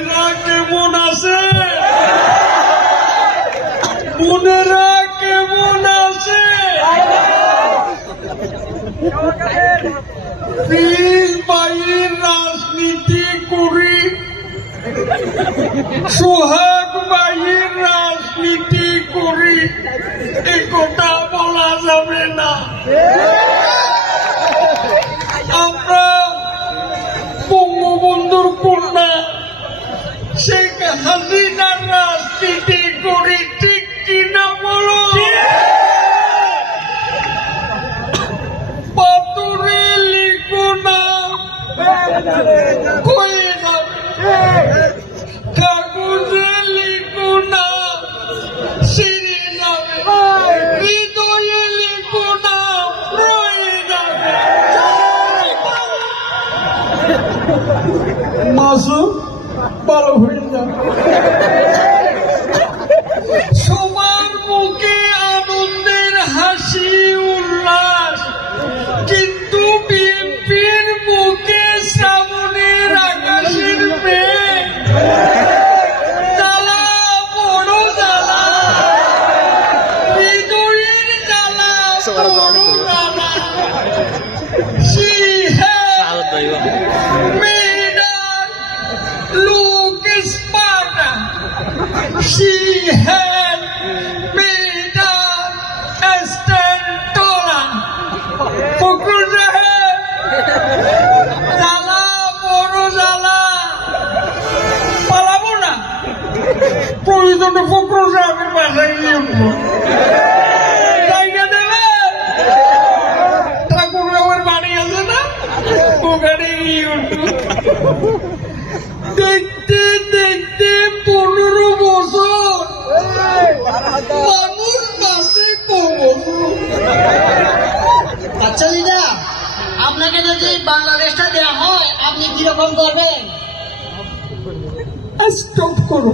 ভাইরা কেমন আছে? বোনেরা কেমন আছে? পীর ভাইয়ের রাজনীতি করি, সোহাগ ভাইয়ের রাজনীতি করি, এ কথা বলা যাবে না। আমরা বঙ্গবন্ধুর কন্যা শেখ হাসিনার রাজনীতি করি, ঠিক কিনা বলো? পাথরে লিখো না, কয়ে যাবে, কাগজে লিখো না, ছিঁড়ে যাবে, হৃদয়ে লিখো না, রয়ে যাবে। মাসুম ভালো হয়ে যাবে। সবার মুখে আনন্দের হাসি উল্লাস, কিন্তু বিএনপির মুখে শ্রাবণের আকাশের মেঘ। জ্বালা বড় জ্বালা, হৃদয়ের জ্বালা বড় জ্বালা। She had made us look Sparta. She had made us stand taller. Fakhrul সাহেব, জ্বালা বড় জ্বালা, পালাবো না, প্রয়োজনে ফখরুল সাহেবের বাসায় গিয়ে উঠবো। জায়গা দেবে, ঠাকুরের বাড়ি আছে না, ওখানে গিয়ে উঠবো। দেখতে দেখতে 15 বছর মানুষ কাছে আচ্ছা দিদা, আপনাকে যদি বাংলাদেশটা দেওয়া হয় আপনি কিরকম করবেন? স্টপ করো।